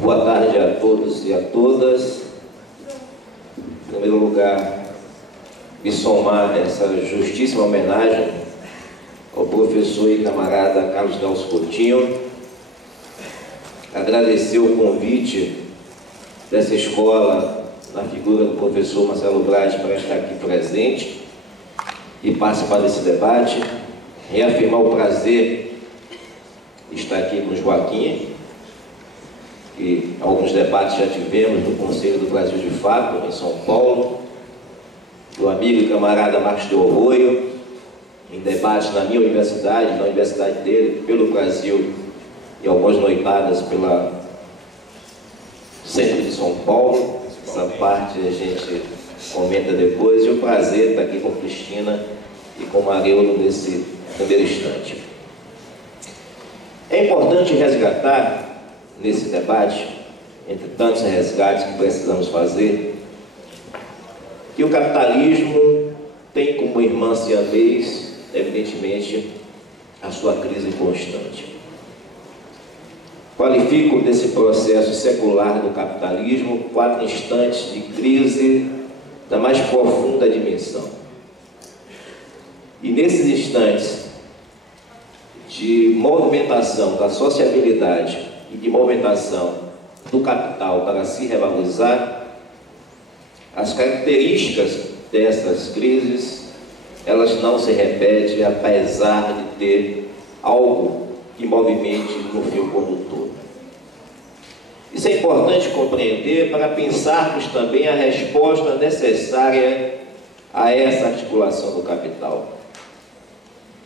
Boa tarde a todos e a todas. Em primeiro lugar, me somar essa justíssima homenagem ao professor e camarada Carlos Nelson Coutinho, agradecer o convite dessa escola na figura do professor Marcelo Braz para estar aqui presente e participar desse debate, reafirmar o prazer de estar aqui com o Joaquim, que alguns debates já tivemos no Conselho do Brasil de Fato, em São Paulo, do amigo e camarada Marcos de Arroio, em debates na minha universidade, na universidade dele, pelo Brasil, e algumas noitadas pela centro de São Paulo. Essa parte a gente comenta depois, e o prazer estar aqui com Cristina e com Mariolo nesse primeiro instante. É importante resgatar nesse debate, entre tantos resgates que precisamos fazer, que o capitalismo tem como irmã siamês, evidentemente, a sua crise constante. Qualifico desse processo secular do capitalismo 4 instantes de crise da mais profunda dimensão. E nesses instantes de movimentação da sociabilidade e de movimentação do capital para se revalorizar, as características dessas crises, elas não se repetem apesar de ter algo que movimente no fio condutor. Isso é importante compreender para pensarmos também a resposta necessária a essa articulação do capital.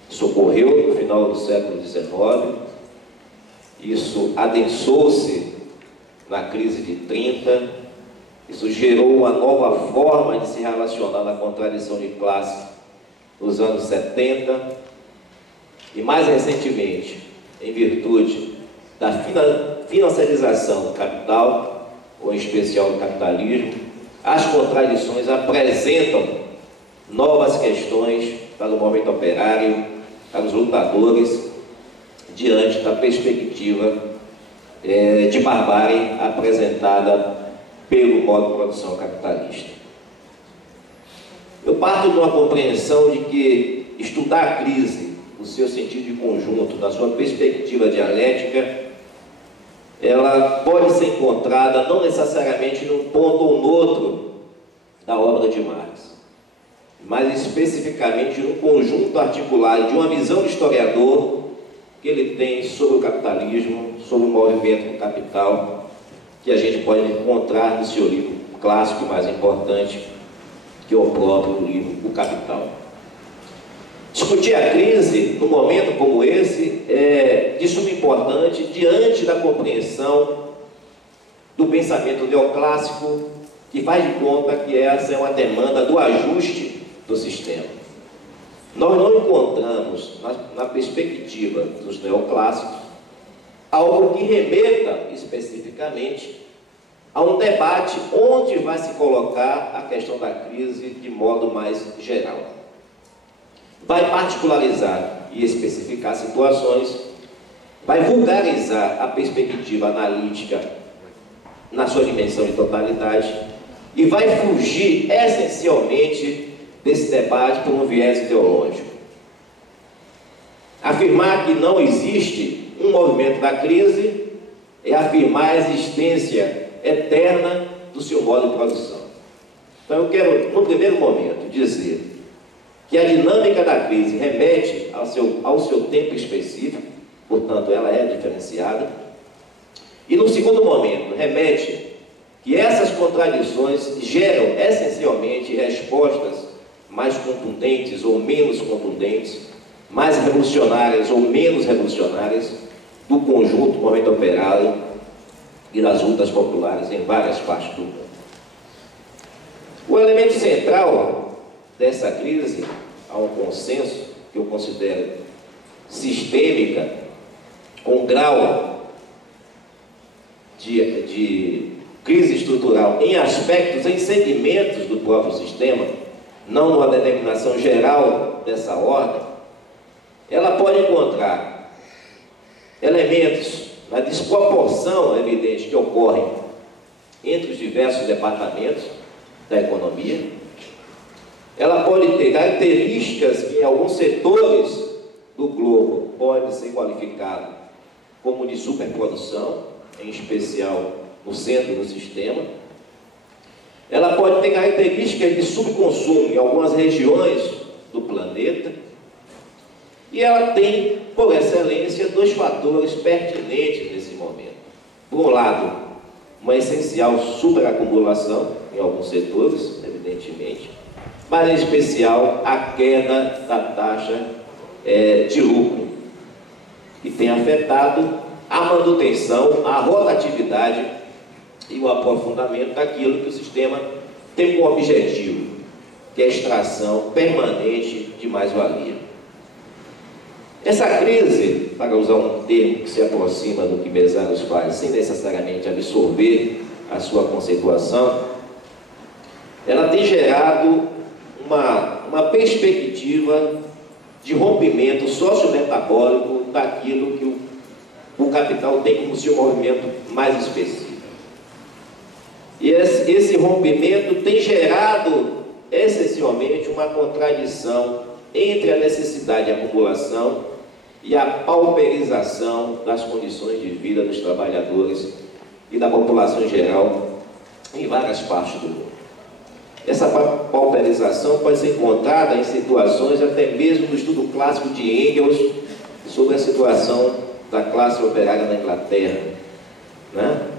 Isso ocorreu no final do século XIX, isso adensou-se na crise de 30, isso gerou uma nova forma de se relacionar na contradição de classe nos anos 70, e mais recentemente, em virtude da financiarização do capital, ou em especial do capitalismo, as contradições apresentam novas questões para o movimento operário, para os lutadores, diante da perspectiva de barbárie apresentada pelo modo de produção capitalista. Eu parto de uma compreensão de que estudar a crise, no seu sentido de conjunto, na sua perspectiva dialética, ela pode ser encontrada não necessariamente num ponto ou no outro da obra de Marx, mas especificamente no conjunto articulado de uma visão do historiador que ele tem sobre o capitalismo, sobre o movimento do capital, que a gente pode encontrar no seu livro clássico mais importante, que é o próprio livro O Capital. Discutir a crise num momento como esse é de suma importância diante da compreensão do pensamento neoclássico, que faz de conta que essa é uma demanda do ajuste do sistema. Nós não encontramos na perspectiva dos neoclássicos algo que remeta especificamente a um debate onde vai se colocar a questão da crise de modo mais geral. Vai particularizar e especificar situações, vai vulgarizar a perspectiva analítica na sua dimensão de totalidade e vai fugir essencialmente desse debate por um viés ideológico. Afirmar que não existe um movimento da crise é afirmar a existência eterna do seu modo de produção. Então eu quero, no primeiro momento, dizer que a dinâmica da crise remete ao seu tempo específico, portanto ela é diferenciada, e no segundo momento remete que essas contradições geram essencialmente respostas mais contundentes ou menos contundentes, mais revolucionárias ou menos revolucionárias do conjunto do movimento operário e das lutas populares em várias partes do mundo. O elemento central dessa crise, há um consenso que eu considero sistêmica, com grau de crise estrutural em aspectos, em segmentos do próprio sistema, não numa determinação geral dessa ordem, ela pode encontrar elementos na desproporção evidente que ocorre entre os diversos departamentos da economia. Ela pode ter características que em alguns setores do globo pode ser qualificado como de superprodução, em especial no centro do sistema. Ela pode ter características de subconsumo em algumas regiões do planeta. E ela tem, por excelência, dois fatores pertinentes nesse momento. Por um lado, uma essencial superacumulação em alguns setores, evidentemente, mas em especial a queda da taxa de lucro, que tem afetado a manutenção, a rotatividade e o aprofundamento daquilo que o sistema tem como objetivo, que é a extração permanente de mais-valia. Essa crise, para usar um termo que se aproxima do que Mesaros faz, sem necessariamente absorver a sua conceituação, ela tem gerado uma perspectiva de rompimento sociometabólico daquilo que o capital tem como seu movimento mais específico. E esse rompimento tem gerado, essencialmente, uma contradição entre a necessidade de acumulação e a pauperização das condições de vida dos trabalhadores e da população em geral em várias partes do mundo. Essa pauperização pode ser encontrada em situações até mesmo no estudo clássico de Engels sobre a situação da classe operária na Inglaterra.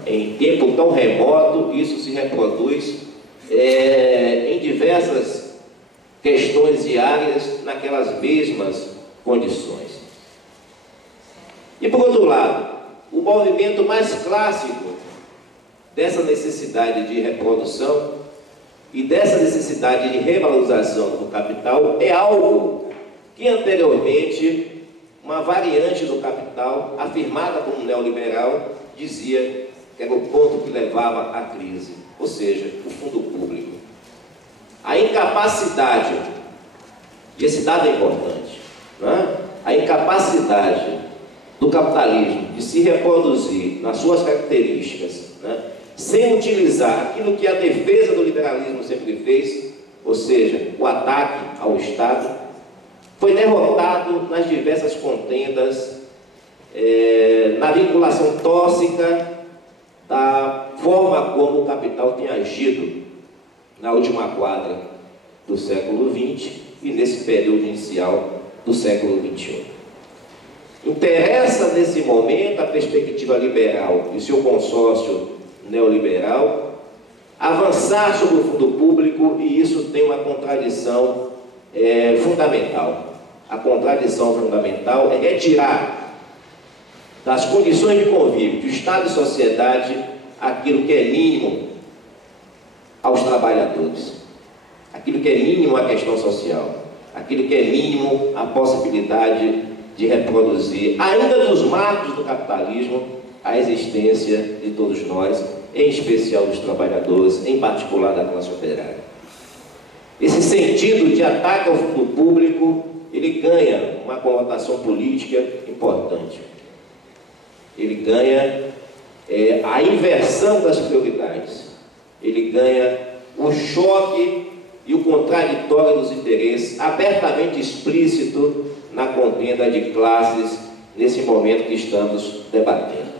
Em tempo tão remoto, isso se reproduz em diversas questões diárias naquelas mesmas condições. E por outro lado, o movimento mais clássico dessa necessidade de reprodução e dessa necessidade de revalorização do capital é algo que anteriormente uma variante do capital, afirmada como neoliberal, dizia que era o ponto que levava à crise, ou seja, o fundo público. A incapacidade, e esse dado é importante, a incapacidade do capitalismo de se reproduzir nas suas características, sem utilizar aquilo que a defesa do liberalismo sempre fez, ou seja, o ataque ao Estado, foi derrotado nas diversas contendas, na vinculação tóxica da forma como o capital tem agido na última quadra do século XX e nesse período inicial do século XXI. Interessa nesse momento a perspectiva liberal e seu consórcio neoliberal avançar sobre o fundo público, e isso tem uma contradição fundamental. A contradição fundamental é retirar das condições de convívio de Estado e sociedade aquilo que é mínimo aos trabalhadores, aquilo que é mínimo à questão social, aquilo que é mínimo à possibilidade de reproduzir, ainda nos marcos do capitalismo, a existência de todos nós, em especial dos trabalhadores, em particular da classe operária. Esse sentido de ataque ao fundo público, ele ganha uma conotação política importante. Ele ganha a inversão das prioridades. Ele ganha o choque e o contraditório dos interesses, abertamente explícito na contenda de classes, nesse momento que estamos debatendo.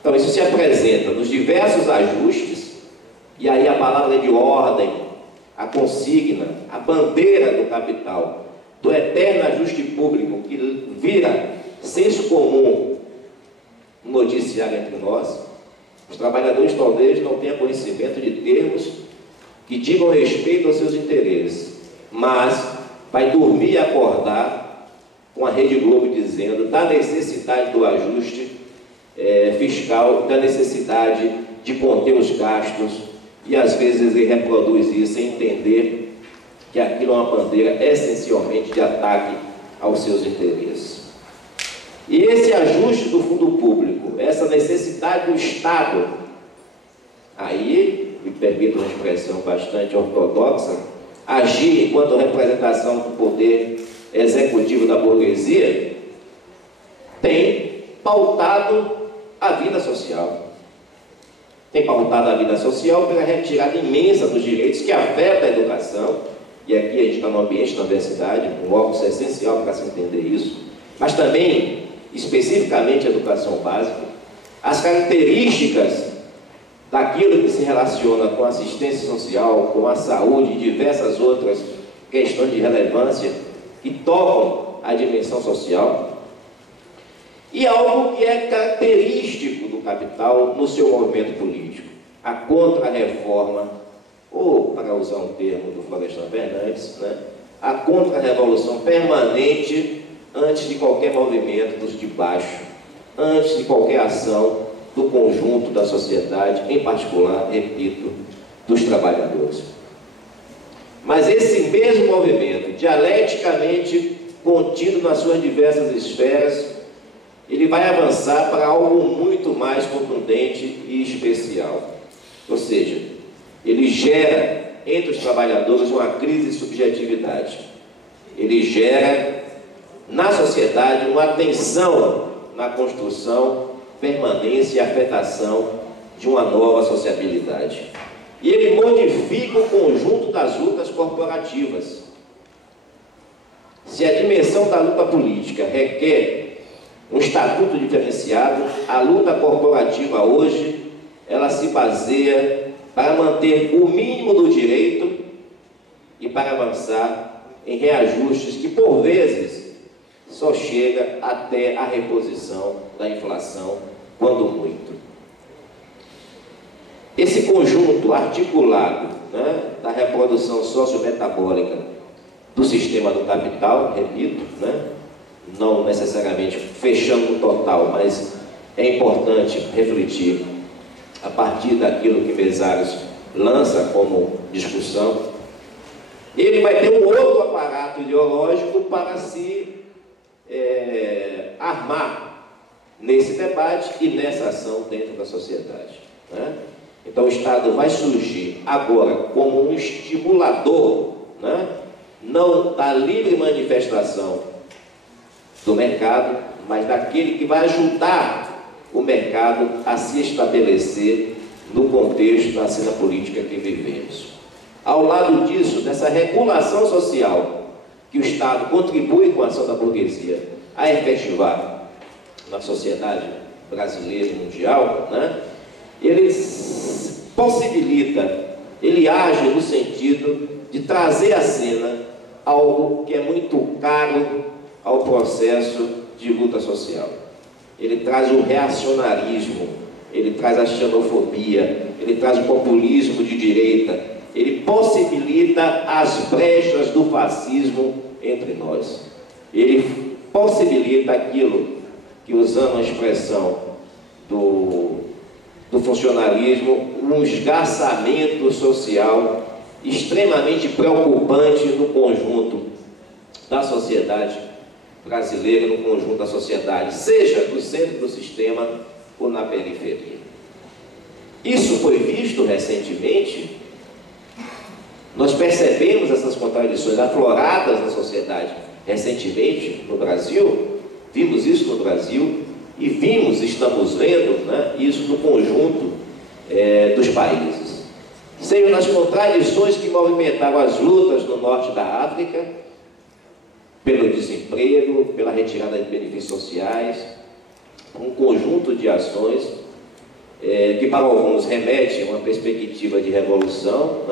Então, isso se apresenta nos diversos ajustes, e aí a palavra de ordem, a consigna, a bandeira do capital, do eterno ajuste público, que vira senso comum no noticiário entre nós. Os trabalhadores talvez não tenham conhecimento de termos que digam respeito aos seus interesses, mas vai dormir e acordar com a Rede Globo dizendo da necessidade do ajuste fiscal, da necessidade de conter os gastos, e às vezes ele reproduz isso sem entender que aquilo é uma bandeira essencialmente de ataque aos seus interesses. E esse ajuste do fundo público, essa necessidade do Estado, aí, me permito uma expressão bastante ortodoxa, agir enquanto representação do poder executivo da burguesia, tem pautado a vida social. Tem pautado a vida social pela retirada imensa dos direitos que afeta a educação, e aqui a gente está no ambiente da universidade, um órgão essencial para se entender isso, mas também, especificamente, a educação básica, as características daquilo que se relaciona com a assistência social, com a saúde e diversas outras questões de relevância que tocam a dimensão social, e algo que é característico do capital no seu movimento político, a contra-reforma, ou, para usar um termo do Florestan Fernandes, a contra-revolução permanente antes de qualquer movimento dos de baixo, antes de qualquer ação do conjunto da sociedade, em particular, repito, dos trabalhadores. Mas esse mesmo movimento, dialeticamente contido nas suas diversas esferas, ele vai avançar para algo muito mais contundente e especial. Ou seja, ele gera entre os trabalhadores uma crise de subjetividade. Ele gera na sociedade uma tensão na construção, permanência e afetação de uma nova sociabilidade. E ele modifica o conjunto das lutas corporativas. Se a dimensão da luta política requer um estatuto diferenciado, a luta corporativa hoje, ela se baseia para manter o mínimo do direito e para avançar em reajustes que, por vezes, só chega até a reposição da inflação, quando muito. Esse conjunto articulado da reprodução sociometabólica do sistema do capital, repito, não necessariamente fechando no total, mas é importante refletir a partir daquilo que Mesaros lança como discussão. Ele vai ter um outro aparato ideológico para se armar nesse debate e nessa ação dentro da sociedade. Então o Estado vai surgir agora como um estimulador, não da livre manifestação do mercado, mas daquele que vai ajudar o mercado a se estabelecer no contexto da cena política que vivemos. Ao lado disso, dessa regulação social que o Estado contribui com a ação da burguesia a efetivar na sociedade brasileira e mundial, ele possibilita, ele age no sentido de trazer à cena algo que é muito caro ao processo de luta social. Ele traz o reacionarismo, ele traz a xenofobia, ele traz o populismo de direita, ele possibilita as brechas do fascismo entre nós. Ele possibilita aquilo que, usando a expressão do funcionalismo, um esgarçamento social extremamente preocupante no conjunto da sociedade brasileira, no conjunto da sociedade, seja no centro do sistema ou na periferia. Isso foi visto recentemente. Nós percebemos essas contradições afloradas na sociedade recentemente no Brasil, vimos isso no Brasil e estamos vendo isso no conjunto dos países. Sejam nas contradições que movimentaram as lutas no norte da África, pelo desemprego, pela retirada de benefícios sociais, um conjunto de ações que para alguns remete a uma perspectiva de revolução,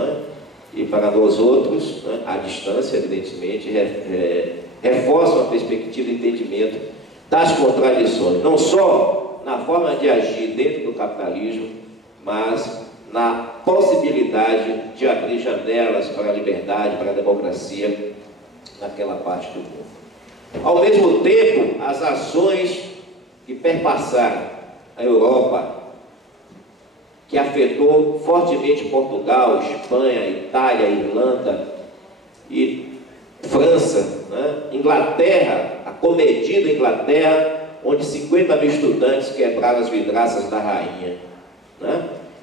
e para nós outros, à distância, evidentemente, reforçam a perspectiva de entendimento das contradições, não só na forma de agir dentro do capitalismo, mas na possibilidade de abrir janelas para a liberdade, para a democracia naquela parte do mundo. Ao mesmo tempo, as ações que perpassaram a Europa, que afetou fortemente Portugal, Espanha, Itália, Irlanda e França, Inglaterra, a comedida Inglaterra, onde 50 mil estudantes quebraram as vidraças da rainha,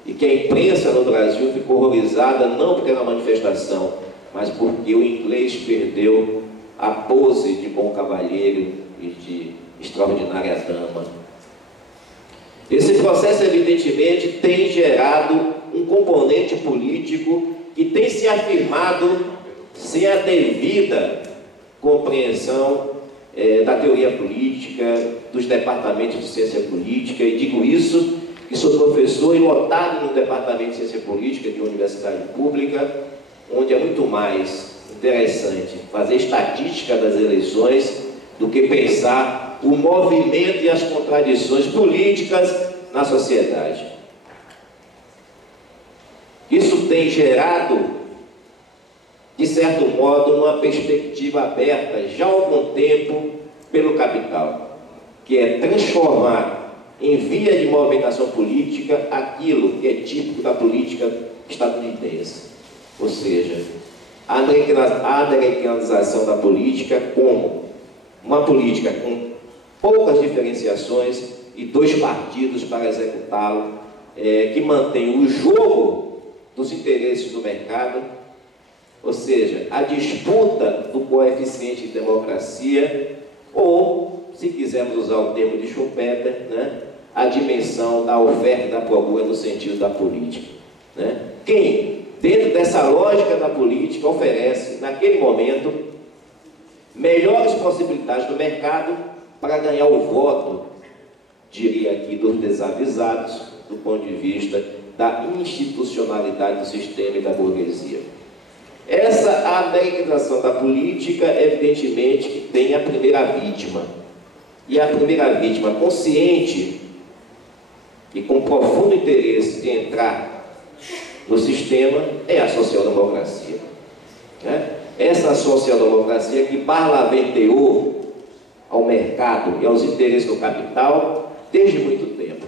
e que a imprensa no Brasil ficou horrorizada, não porque era uma manifestação, mas porque o inglês perdeu a pose de bom cavalheiro e de extraordinária dama. Esse processo, evidentemente, tem gerado um componente político que tem se afirmado sem a devida compreensão da teoria política, dos departamentos de ciência política, e digo isso que sou professor e lotado no departamento de ciência política de uma universidade pública, onde é muito mais interessante fazer estatística das eleições do que pensar o movimento e as contradições políticas na sociedade. Isso tem gerado, de certo modo, uma perspectiva aberta já há algum tempo pelo capital, que é transformar em via de movimentação política aquilo que é típico da política estadunidense, ou seja, a americanização da política como uma política com poucas diferenciações e dois partidos para executá-lo, que mantém o jogo dos interesses do mercado, ou seja, a disputa do coeficiente de democracia, ou, se quisermos usar o termo de Schumpeter, né, a dimensão da oferta e da procura no sentido da política. Né? Quem, dentro dessa lógica da política, oferece, naquele momento, melhores possibilidades do mercado para ganhar o voto, diria aqui, dos desavisados, do ponto de vista da institucionalidade do sistema e da burguesia. Essa americanização da política, evidentemente, que tem a primeira vítima. E a primeira vítima consciente e com profundo interesse de entrar no sistema é a social-democracia. Né? Essa social-democracia que parlamenteou ao mercado e aos interesses do capital desde muito tempo.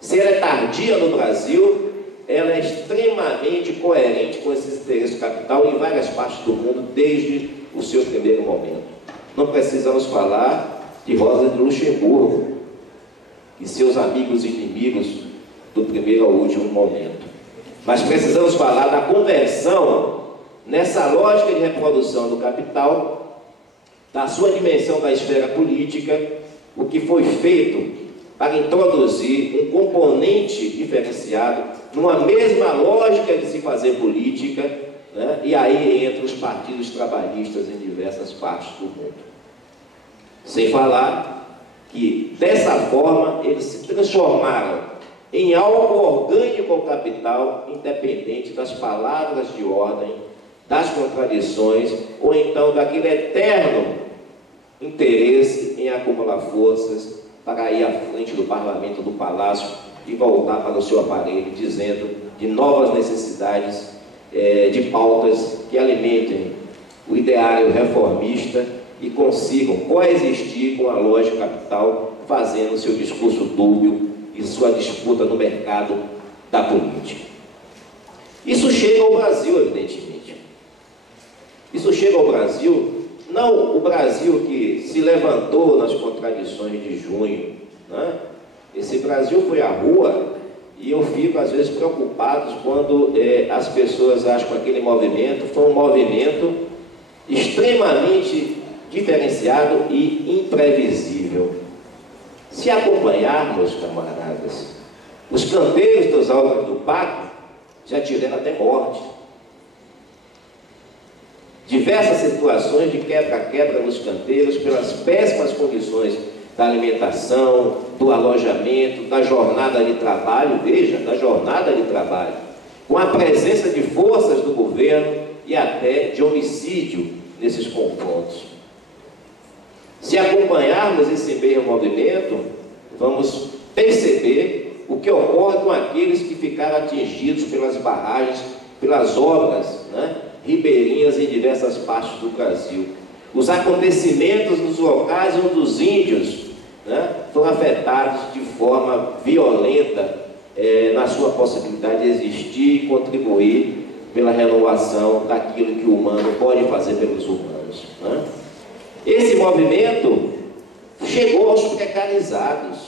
Se ela é tardia no Brasil, ela é extremamente coerente com esses interesses do capital em várias partes do mundo desde o seu primeiro momento. Não precisamos falar de Rosa de Luxemburgo e seus amigos e inimigos do primeiro ao último momento. Mas precisamos falar da conversão nessa lógica de reprodução do capital, da sua dimensão da esfera política, o que foi feito para introduzir um componente diferenciado numa mesma lógica de se fazer política, né? E aí entre os partidos trabalhistas em diversas partes do mundo. Sem falar que, dessa forma, eles se transformaram em algo orgânico ao capital, independente das palavras de ordem, das contradições, ou então daquele eterno interesse em acumular forças para ir à frente do parlamento, do palácio, e voltar para o seu aparelho, dizendo de novas necessidades, de pautas que alimentem o ideário reformista e consigam coexistir com a lógica capital, fazendo seu discurso dúbio e sua disputa no mercado da política. Isso chega ao Brasil, evidentemente. Isso chega ao Brasil, não o Brasil que se levantou nas contradições de junho, né? Esse Brasil foi à rua, e eu fico às vezes preocupado quando as pessoas acham que aquele movimento foi um movimento extremamente diferenciado e imprevisível. Se acompanharmos, camaradas, os canteiros dos Álvares do Pacto já tiveram até morte. Diversas situações de quebra-quebra nos canteiros pelas péssimas condições da alimentação, do alojamento, da jornada de trabalho, veja, da jornada de trabalho, com a presença de forças do governo e até de homicídio nesses confrontos. Se acompanharmos esse meio movimento, vamos perceber o que ocorre com aqueles que ficaram atingidos pelas barragens, pelas obras, né, ribeirinhas em diversas partes do Brasil. Os acontecimentos nos locais onde os índios, né, foram afetados de forma violenta na sua possibilidade de existir e contribuir pela renovação daquilo que o humano pode fazer pelos humanos. Né? Esse movimento chegou aos precarizados.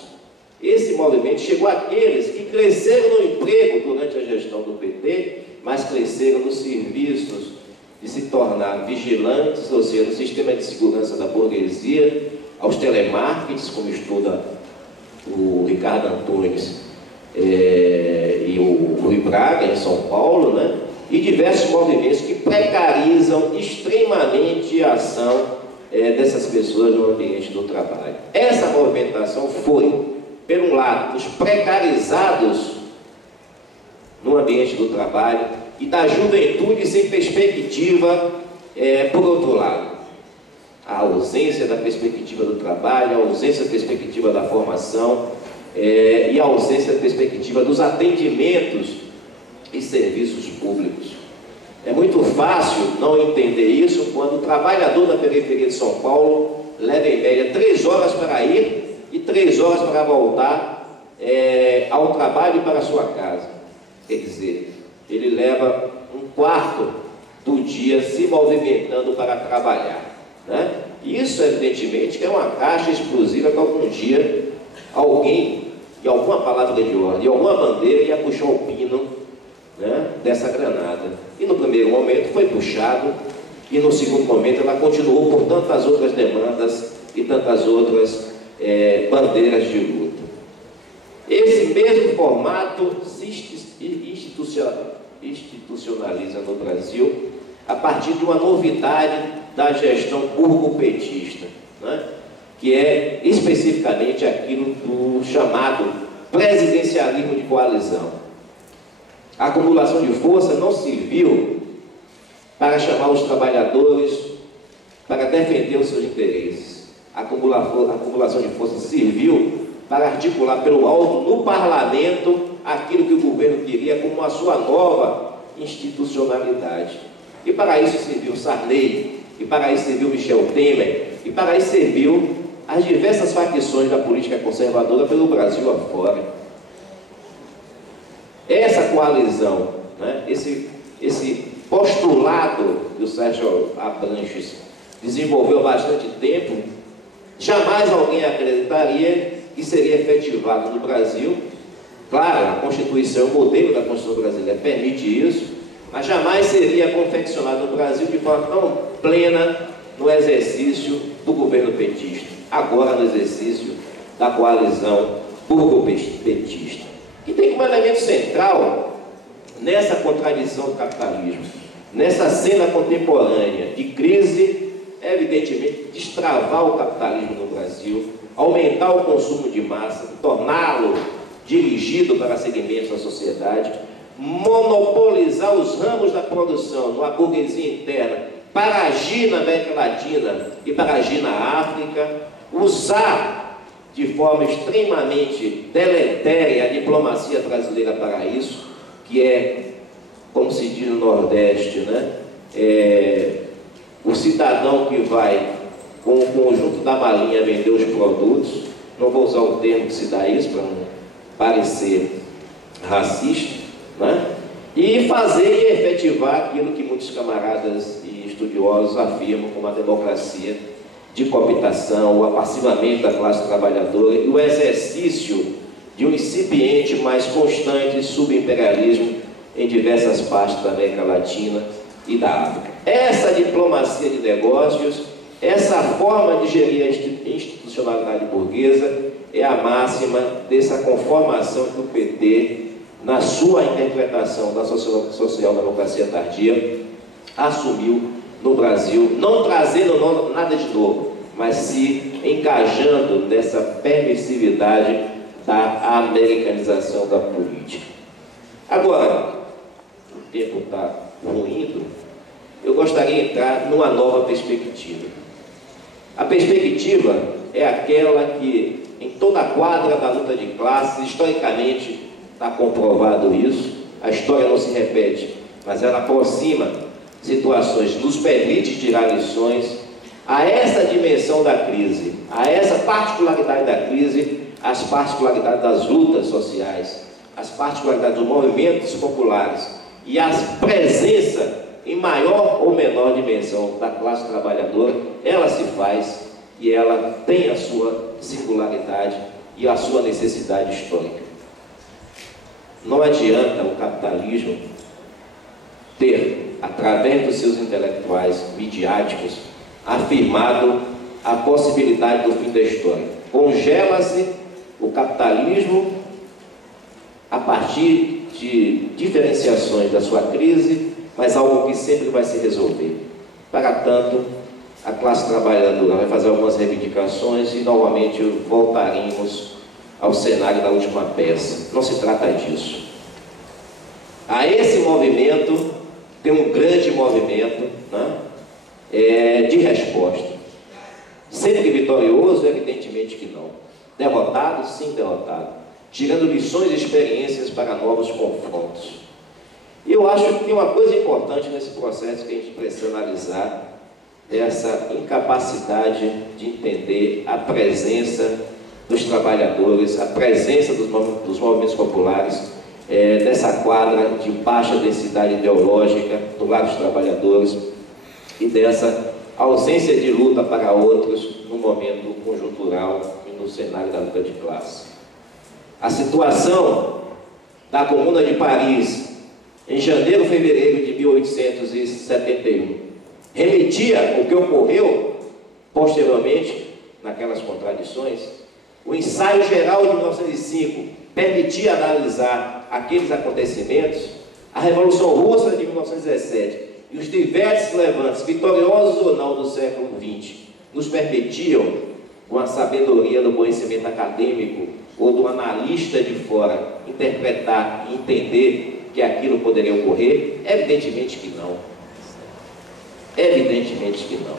Esse movimento chegou àqueles que cresceram no emprego durante a gestão do PT, mas cresceram nos serviços de se tornar vigilantes, ou seja, no sistema de segurança da burguesia, aos telemarketings, como estuda o Ricardo Antunes e o Rui Braga, em São Paulo, né? E diversos movimentos que precarizam extremamente a ação dessas pessoas no ambiente do trabalho. Essa movimentação foi, por um lado, dos precarizados no ambiente do trabalho e da juventude sem perspectiva, por outro lado. A ausência da perspectiva do trabalho, a ausência da perspectiva da formação e a ausência da perspectiva dos atendimentos e serviços públicos. É muito fácil não entender isso quando o trabalhador da periferia de São Paulo leva em média 3 horas para ir e 3 horas para voltar ao trabalho e para a sua casa. Quer dizer, ele leva 1/4 do dia se movimentando para trabalhar, né? Isso, evidentemente, é uma caixa explosiva que algum dia alguém, de alguma palavra de ordem, de alguma bandeira, ia puxar o pino, né, dessa granada. E no primeiro momento foi puxado, e no segundo momento ela continuou por tantas outras demandas e tantas outras bandeiras de luta. Esse mesmo formato se institucionaliza no Brasil a partir de uma novidade da gestão burgopetista, né, que é especificamente aquilo do chamado presidencialismo de coalizão. A acumulação de força não serviu para chamar os trabalhadores para defender os seus interesses. A acumulação de força serviu para articular pelo alto no parlamento aquilo que o governo queria como a sua nova institucionalidade. E para isso serviu Sarney, e para isso serviu Michel Temer, e para isso serviu as diversas facções da política conservadora pelo Brasil afora. Essa coalizão, né, esse postulado que o Sérgio Abranches desenvolveu há bastante tempo, jamais alguém acreditaria que seria efetivado no Brasil. Claro, a Constituição, o modelo da Constituição brasileira permite isso, mas jamais seria confeccionado no Brasil de forma tão plena no exercício do governo petista, agora no exercício da coalizão burgopetista. E tem como elemento central, nessa contradição do capitalismo, nessa cena contemporânea de crise, evidentemente, destravar o capitalismo no Brasil, aumentar o consumo de massa, torná-lo dirigido para segmentos da sociedade, monopolizar os ramos da produção numa burguesia interna para agir na América Latina e para agir na África, usar de forma extremamente deletéria a diplomacia brasileira para isso, que é, como se diz no Nordeste, né, o cidadão que vai com o conjunto da malinha vender os produtos, não vou usar o termo que se dá isso para não parecer racista, né, e fazer e efetivar aquilo que muitos camaradas e estudiosos afirmam como a democracia de cooptação, o apacivamento da classe trabalhadora e o exercício de um incipiente, mais constante subimperialismo em diversas partes da América Latina e da África. Essa diplomacia de negócios, essa forma de gerir a institucionalidade burguesa é a máxima dessa conformação que o PT, na sua interpretação da social-democracia tardia, assumiu no Brasil, não trazendo nada de novo, mas se engajando nessa permissividade da americanização da política. Agora, o tempo está ruindo, eu gostaria de entrar numa nova perspectiva. A perspectiva é aquela que, em toda a quadra da luta de classes, historicamente está comprovado isso, a história não se repete, mas ela aproxima situações, nos permite tirar lições a essa dimensão da crise, a essa particularidade da crise, as particularidades das lutas sociais, as particularidades dos movimentos populares e a presença em maior ou menor dimensão da classe trabalhadora, ela se faz e ela tem a sua singularidade e a sua necessidade histórica. Não adianta o capitalismo ter, através dos seus intelectuais midiáticos, afirmado a possibilidade do fim da história. Congela-se o capitalismo a partir de diferenciações da sua crise, mas algo que sempre vai se resolver. Para tanto, a classe trabalhadora vai fazer algumas reivindicações e novamente voltaremos ao cenário da última peça. Não se trata disso. A esse movimento tem um grande movimento, né, de resposta. Sempre vitorioso? Evidentemente que não. Derrotado? Sim, derrotado. Tirando lições e experiências para novos confrontos. E eu acho que tem uma coisa importante nesse processo que a gente precisa analisar, dessa incapacidade de entender a presença dos trabalhadores, a presença dos movimentos populares, dessa quadra de baixa densidade ideológica do lado dos trabalhadores e dessa ausência de luta para outros no momento conjuntural e no cenário da luta de classe. A situação da Comuna de Paris, em janeiro e fevereiro de 1871, remetia o que ocorreu posteriormente, naquelas contradições. O ensaio geral de 1905 permitia analisar aqueles acontecimentos. A Revolução Russa de 1917 e os diversos levantes, vitoriosos ou não, do século XX, nos permitiam, com a sabedoria do conhecimento acadêmico ou do analista de fora, interpretar e entender que aquilo poderia ocorrer? Evidentemente que não. Evidentemente que não.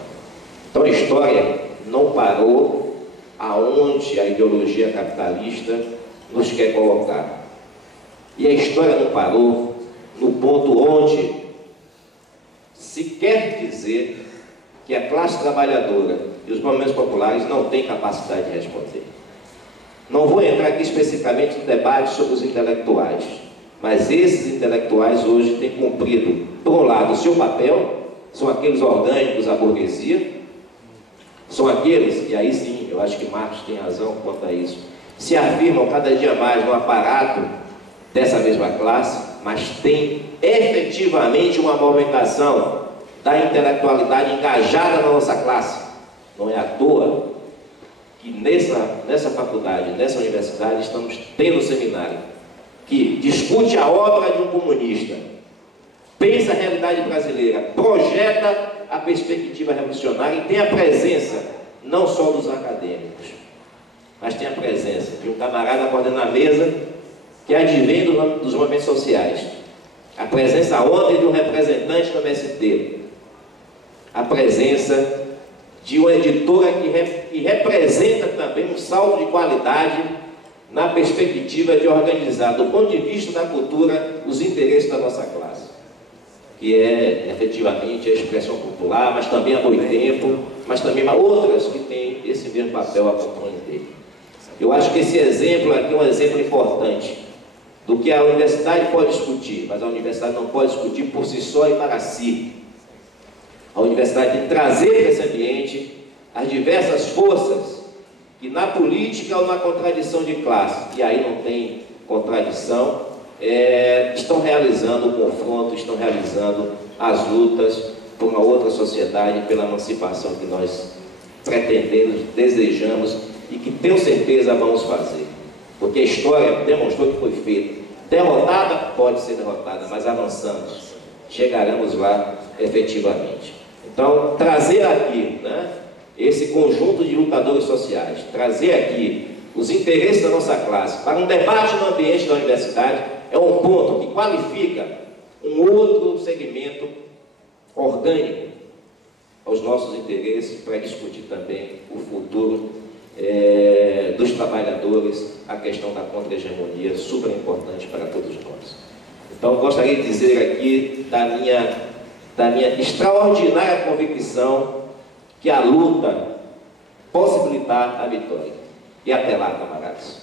Então a história não parou aonde a ideologia capitalista nos quer colocar. E a história não parou no ponto onde se quer dizer que a classe trabalhadora e os movimentos populares não têm capacidade de responder. Não vou entrar aqui especificamente no debate sobre os intelectuais, mas esses intelectuais hoje têm cumprido, por um lado, o seu papel. São aqueles orgânicos à burguesia, são aqueles, e aí sim, eu acho que Marx tem razão quanto a isso, se afirmam cada dia mais no aparato dessa mesma classe, mas tem efetivamente uma movimentação da intelectualidade engajada na nossa classe. Não é à toa que nessa faculdade, nessa universidade, estamos tendo um seminário que discute a obra de um comunista, pensa a realidade brasileira, projeta a perspectiva revolucionária e tem a presença não só dos acadêmicos, mas tem a presença de um camarada coordenando a mesa que advém dos movimentos sociais, a presença ontem de um representante do MST, a presença de uma editora que representa também um salto de qualidade na perspectiva de organizar, do ponto de vista da cultura, os interesses da nossa classe, que é efetivamente a expressão popular, mas também a Boitempo, mas também outras que têm esse mesmo papel a controle dele. Eu acho que esse exemplo aqui é um exemplo importante do que a universidade pode discutir, mas a universidade não pode discutir por si só e para si. A universidade tem que trazer para esse ambiente as diversas forças que na política ou na contradição de classe, e aí não tem contradição, estão realizando o confronto, estão realizando as lutas por uma outra sociedade, pela emancipação que nós pretendemos, desejamos e que tenho certeza vamos fazer. Porque a história demonstrou que foi feita. Derrotada? Pode ser derrotada, mas avançamos. Chegaremos lá efetivamente. Então, trazer aqui, né, esse conjunto de lutadores sociais, trazer aqui os interesses da nossa classe para um debate no ambiente da universidade é um ponto que qualifica um outro segmento orgânico aos nossos interesses para discutir também o futuro dos trabalhadores, a questão da contra-hegemonia, super importante para todos nós. Então, eu gostaria de dizer aqui da minha extraordinária convicção que a luta possibilitar a vitória. E até lá, camaradas.